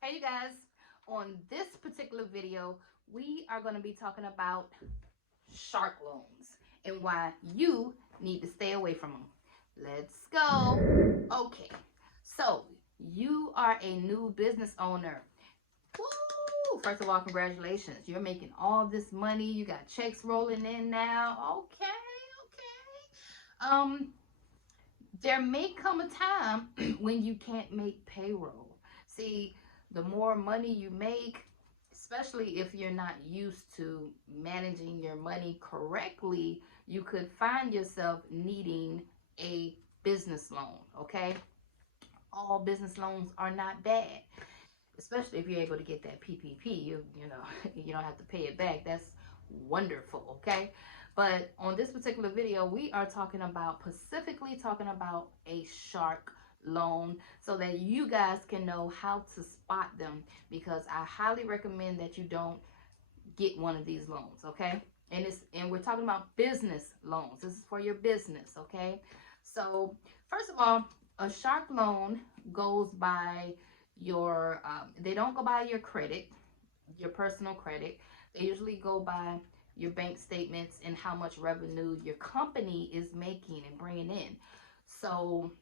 Hey you guys, on this particular video, we are going to be talking about shark loans and why you need to stay away from them. Let's go. Okay, so you are a new business owner. Woo! First of all, congratulations. You're making all this money. You got checks rolling in now. Okay. There may come a time when you can't make payroll. See, the more money you make, especially if you're not used to managing your money correctly, you could find yourself needing a business loan, okay? All business loans are not bad, especially if you're able to get that PPP. You know, you don't have to pay it back. That's wonderful, okay? But on this particular video, we are specifically talking about a shark loan so that you guys can know how to spot them, because I highly recommend that you don't get one of these loans, okay? And we're talking about business loans. This is for your business, okay? So first of all, a shark loan goes by your they don't go by your credit, your personal credit. They usually go by your bank statements and how much revenue your company is making and bringing in. So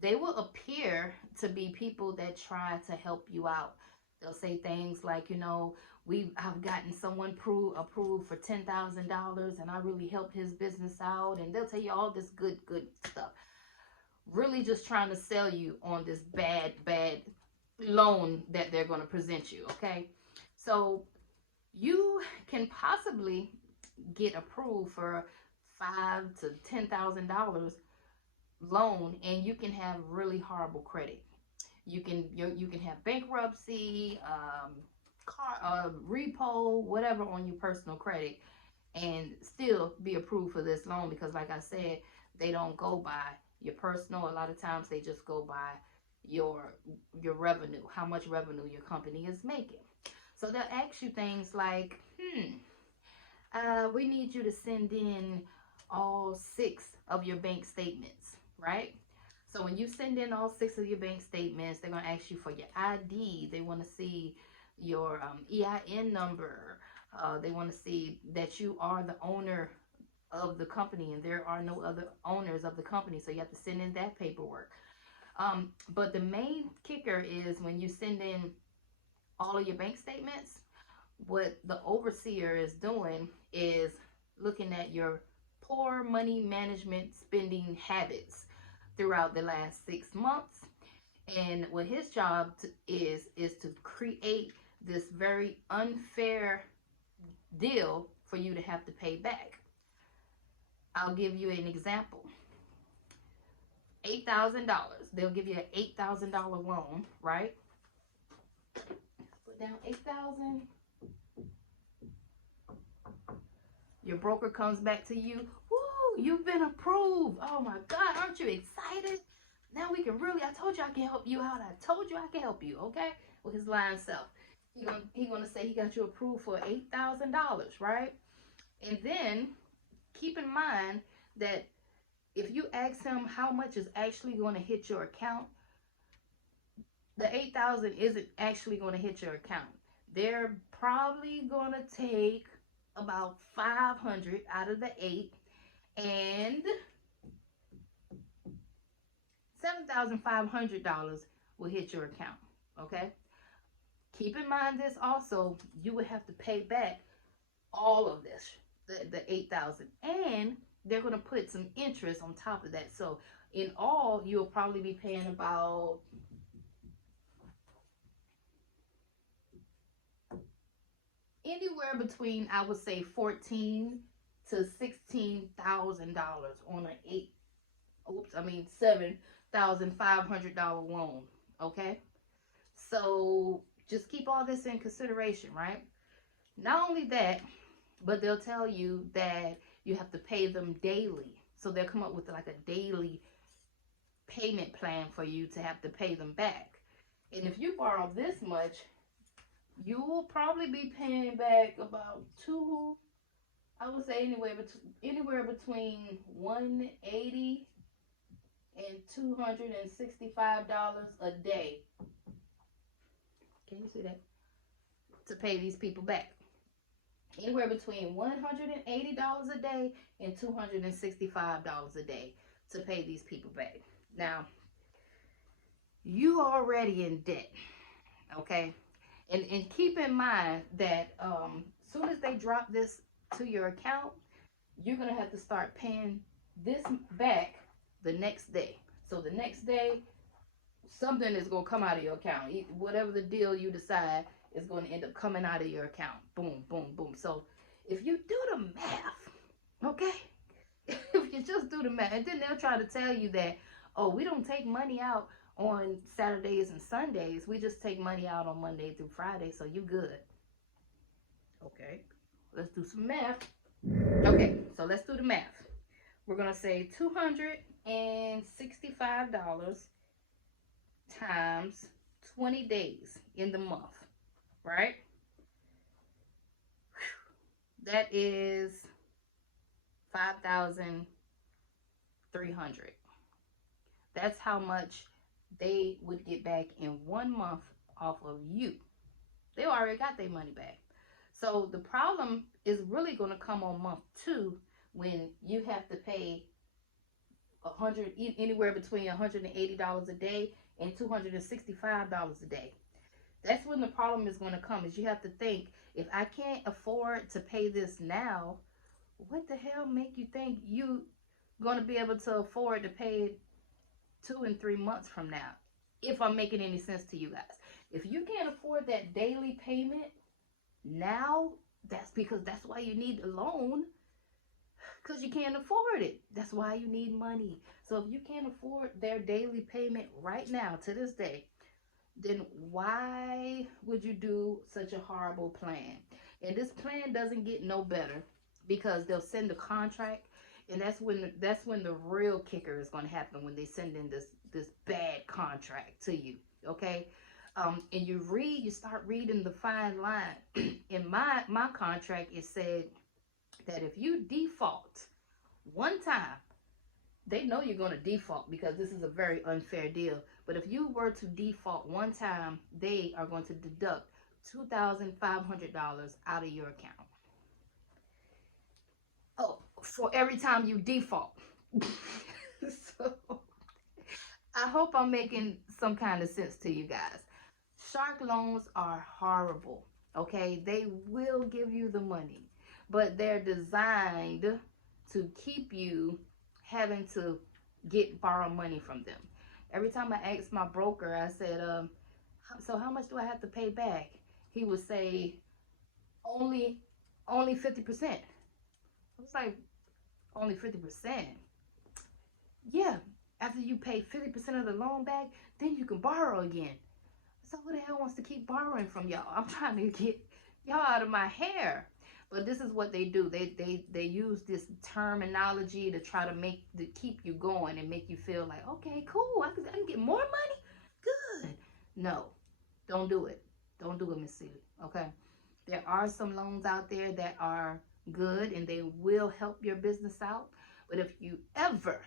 they will appear to be people that try to help you out. They'll say things like, I've gotten someone approved for $10,000 and I really helped his business out, and they'll tell you all this good stuff. Really just trying to sell you on this bad loan that they're going to present you, okay? So you can possibly get approved for $5,000 to $10,000 loan, and you can have really horrible credit. You can have bankruptcy, car repo, whatever on your personal credit, and still be approved for this loan, because like I said, they don't go by your personal. A lot of times they just go by your revenue, how much revenue your company is making. So they'll ask you things like, we need you to send in all 6 of your bank statements, right? So when you send in all 6 of your bank statements, they're going to ask you for your ID. They want to see your EIN number. They want to see that you are the owner of the company and there are no other owners of the company. So you have to send in that paperwork. But the main kicker is when you send in all of your bank statements, what the overseer is doing is looking at your poor money management spending habits throughout the last 6 months. And what his job is to create this very unfair deal for you to have to pay back. I'll give you an example. $8,000. They'll give you an $8,000 loan, right? Put down 8,000. Your broker comes back to you. Woo, you've been approved. Oh my God, aren't you excited? Now we can really, I told you I can help you out. I told you I can help you, okay? With his lying self. He gonna say he got you approved for $8,000, right? And then keep in mind that if you ask him how much is actually going to hit your account, the 8,000 isn't actually going to hit your account. They're probably going to take about 500 out of the 8, and $7,500 will hit your account, okay? Keep in mind this also, you would have to pay back all of this, the 8,000, and they're going to put some interest on top of that. So in all, you'll probably be paying about anywhere between, I would say, $14,000 to $16,000 on an $7,500 loan. Okay, so just keep all this in consideration, right? Not only that, but they'll tell you that you have to pay them daily. So they'll come up with like a daily payment plan for you to have to pay them back. And if you borrow this much, you will probably be paying back about I would say anywhere between $180 and $265 a day. Can you see that? To pay these people back. Anywhere between $180 a day and $265 a day to pay these people back. Now, you already in debt, okay? And keep in mind that soon as they drop this to your account, you're gonna have to start paying this back the next day. So the next day, something is gonna come out of your account. Whatever the deal you decide is gonna end up coming out of your account. Boom, boom, boom. So if you do the math, okay? If you just do the math, and then they'll try to tell you that, oh, we don't take money out on Saturdays and Sundays. We just take money out on Monday through Friday, so you good. Okay, let's do some math. Okay, so let's do the math. We're gonna say $265 times 20 days in the month, right? That is 5,300. That's how much they would get back in 1 month off of you. They already got their money back. So the problem is really going to come on month 2 when you have to pay anywhere between $180 a day and $265 a day. That's when the problem is going to come. Is you have to think, if I can't afford to pay this now, what the hell make you think you going to be able to afford to pay it 2 and 3 months from now? If I'm making any sense to you guys. If you can't afford that daily payment now, that's why you need a loan. Because you can't afford it. That's why you need money. So if you can't afford their daily payment right now to this day, then why would you do such a horrible plan? And this plan doesn't get no better, because they'll send a contract, and that's when the real kicker is going to happen, when they send in this bad contract to you. Okay, and you start reading the fine line. In my contract, it said that if you default one time, they know you're going to default because this is a very unfair deal. But if you were to default one time, they are going to deduct $2,500 out of your account. Oh, for every time you default. So I hope I'm making some kind of sense to you guys. Shark loans are horrible, okay? They will give you the money, but they're designed to keep you having to borrow money from them. Every time I asked my broker, I said, so how much do I have to pay back? He would say, only 50%. I was like, only 50%? Yeah, after you pay 50% of the loan back, then you can borrow again. So who the hell wants to keep borrowing from y'all? I'm trying to get y'all out of my hair. But this is what they do. They use this terminology to try to keep you going and make you feel like, okay, cool, I can get more money. Good. No, don't do it. Don't do it, Miss Celie. Okay. There are some loans out there that are good and they will help your business out. But if you ever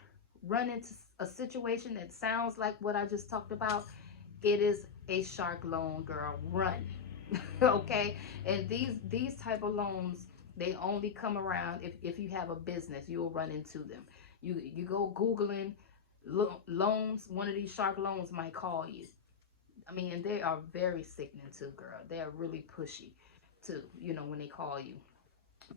run into a situation that sounds like what I just talked about, it is a shark loan, girl. Run. Okay, and these type of loans, they only come around if you have a business. You'll run into them. You go googling loans, one of these shark loans might call you. I mean, and they are very sickening too, girl. They are really pushy too, when they call you.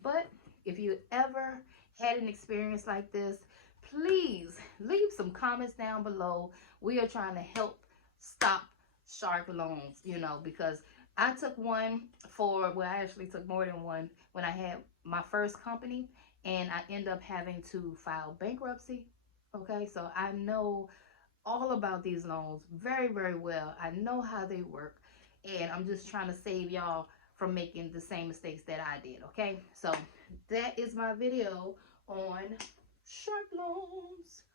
But if you ever had an experience like this, please leave some comments down below. We are trying to help stop shark loans, because I took one I actually took more than one when I had my first company, and I ended up having to file bankruptcy. Okay, so I know all about these loans very, very well. I know how they work, and I'm just trying to save y'all from making the same mistakes that I did. Okay, so that is my video on shark loans.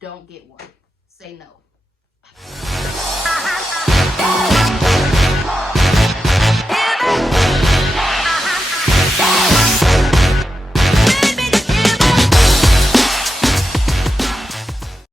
Don't get one. Say no.